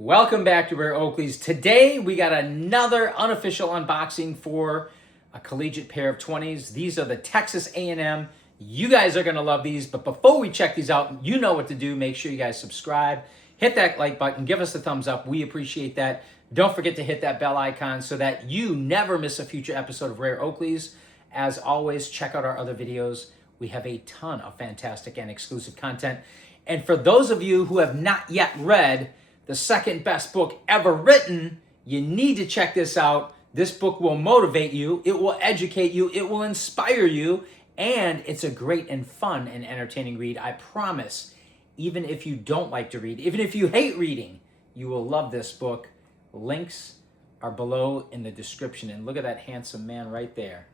Welcome back to Rare Oakleys. Today we got another unofficial unboxing for a collegiate pair of 20s. These are the Texas A&M. You guys are going to love these, but before we check these out, you know what to do. Make sure you guys subscribe, hit that like button, give us a thumbs up. We appreciate that. Don't forget to hit that bell icon so that you never miss a future episode of Rare Oakleys. As always, check out our other videos. We have a ton of fantastic and exclusive content. And for those of you who have not yet read the second best book ever written, you need to check this out. This book will motivate you, it will educate you, it will inspire you, and it's a great and fun and entertaining read. I promise, even if you don't like to read, even if you hate reading, you will love this book. Links are below in the description, and look at that handsome man right there.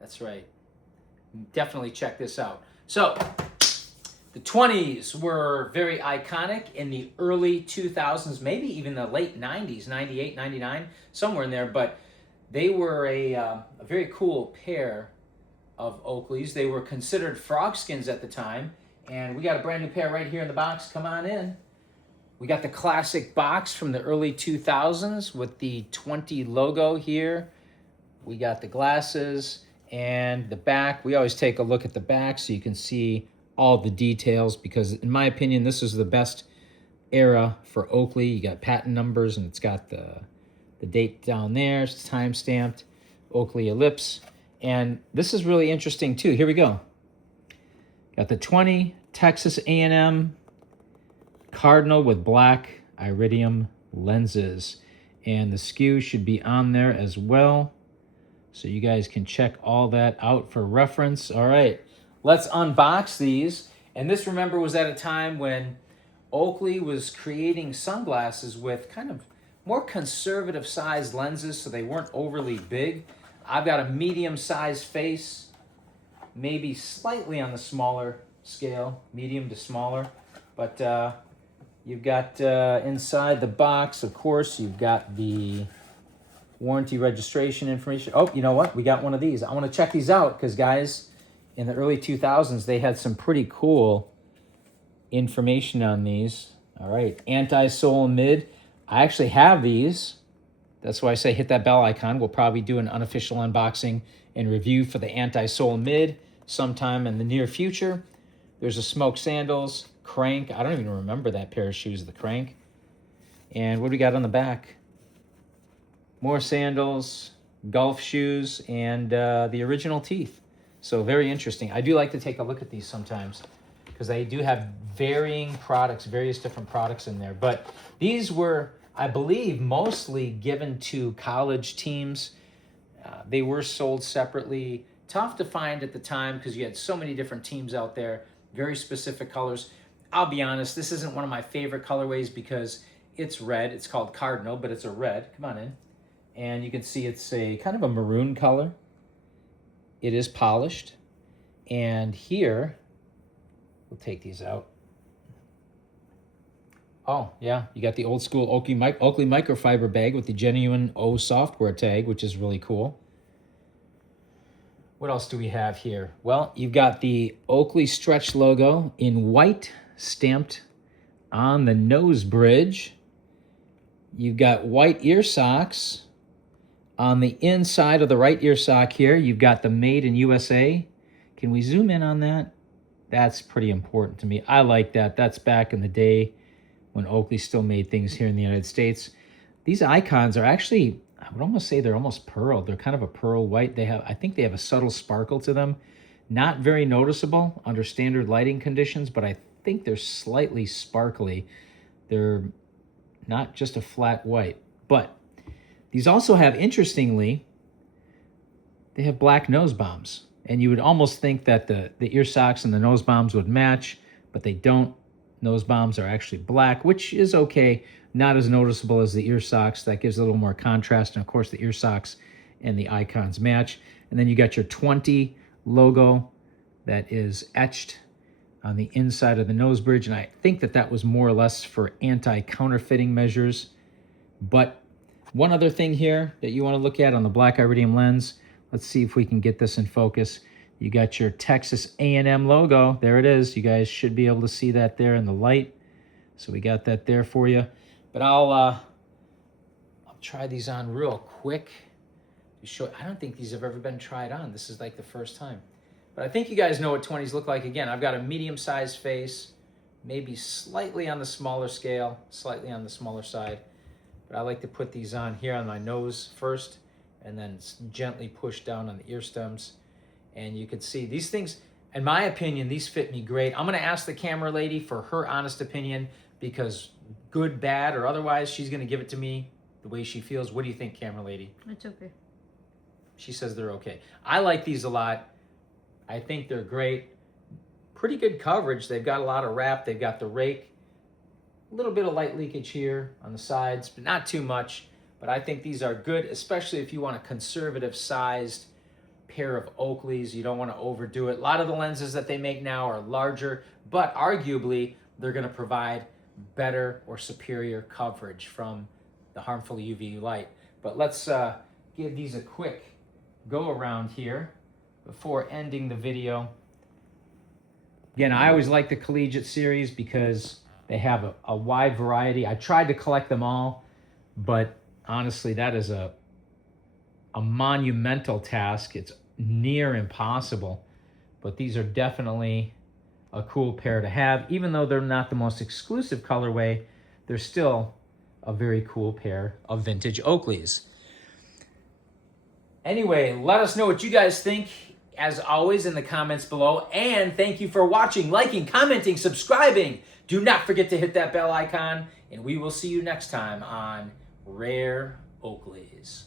That's right. Definitely check this out. So, the 20s were very iconic in the early 2000s, maybe even the late 90s, 98, 99, somewhere in there. But they were a very cool pair of Oakleys. They were considered frog skins at the time. And we got a brand new pair right here in the box. Come on in. We got the classic box from the early 2000s with the 20 logo here. We got the glasses and the back. We always take a look at the back so you can see all the details, because in my opinion, this is the best era for Oakley. You got patent numbers, and it's got the date down there. It's time-stamped, Oakley ellipse. And this is really interesting, too. Here we go. Got the 20 Texas A&M Cardinal with black iridium lenses. And the SKU should be on there as well, so you guys can check all that out for reference. All right. Let's unbox these. And this, remember, was at a time when Oakley was creating sunglasses with kind of more conservative sized lenses, so they weren't overly big. I've got a medium sized face, maybe slightly on the smaller scale, medium to smaller. But you've got inside the box, of course, you've got the warranty registration information. Oh, you know what? We got one of these. I want to check these out because, guys, in the early 2000s, they had some pretty cool information on these. All right, anti-sol mid. I actually have these. That's why I say hit that bell icon. We'll probably do an unofficial unboxing and review for the anti-sol mid sometime in the near future. There's a smoke sandals, crank. I don't even remember that pair of shoes, the crank. And what do we got on the back? More sandals, golf shoes, and the original teeth. So very interesting. I do like to take a look at these sometimes because they do have varying products, various different products in there. But these were, I believe, mostly given to college teams. They were sold separately. Tough to find at the time because you had so many different teams out there, very specific colors. I'll be honest, this isn't one of my favorite colorways because it's red. It's called Cardinal, but it's a red. Come on in. And you can see it's a kind of a maroon color. It is polished. And here, we'll take these out. Oh, yeah, you got the old school Oakley microfiber bag with the genuine O software tag, which is really cool. What else do we have here? Well, you've got the Oakley stretch logo in white stamped on the nose bridge. You've got white ear socks. On the inside of the right ear sock here, you've got the Made in USA. Can we zoom in on that? That's pretty important to me. I like that. That's back in the day when Oakley still made things here in the United States. These icons are actually, I would almost say they're almost pearl. They're kind of a pearl white. I think they have a subtle sparkle to them. Not very noticeable under standard lighting conditions, but I think they're slightly sparkly. They're not just a flat white, but these also have, interestingly, they have black nose bombs. And you would almost think that the ear socks and the nose bombs would match, but they don't. Nose bombs are actually black, which is okay. Not as noticeable as the ear socks. That gives a little more contrast. And, of course, the ear socks and the icons match. And then you got your 20 logo that is etched on the inside of the nose bridge. And I think that was more or less for anti-counterfeiting measures. But one other thing here that you want to look at on the black iridium lens, let's see if we can get this in focus. You got your Texas A&M logo. There it is. You guys should be able to see that there in the light. So we got that there for you. But I'll try these on real quick to show. I don't think these have ever been tried on. This is like the first time. But I think you guys know what 20s look like. Again, I've got a medium-sized face, maybe slightly on the smaller scale, slightly on the smaller side. But I like to put these on here on my nose first, and then gently push down on the ear stems. And you can see these things, in my opinion, these fit me great. I'm gonna ask the camera lady for her honest opinion, because good, bad, or otherwise, she's gonna give it to me the way she feels. What do you think, camera lady? It's okay. She says they're okay. I like these a lot. I think they're great. Pretty good coverage. They've got a lot of wrap. They've got the rake. A little bit of light leakage here on the sides, but not too much. But I think these are good, especially if you want a conservative sized pair of Oakleys. You don't want to overdo it. A lot of the lenses that they make now are larger, but arguably they're going to provide better or superior coverage from the harmful UV light. But let's give these a quick go around here before ending the video. Again, I always like the Collegiate series because they have a wide variety. I tried to collect them all, but honestly, that is a monumental task. It's near impossible, but these are definitely a cool pair to have. Even though they're not the most exclusive colorway, they're still a very cool pair of vintage Oakleys. Anyway, let us know what you guys think, as always, in the comments below. And thank you for watching, liking, commenting, subscribing. Do not forget to hit that bell icon, and we will see you next time on Rare Oakleys.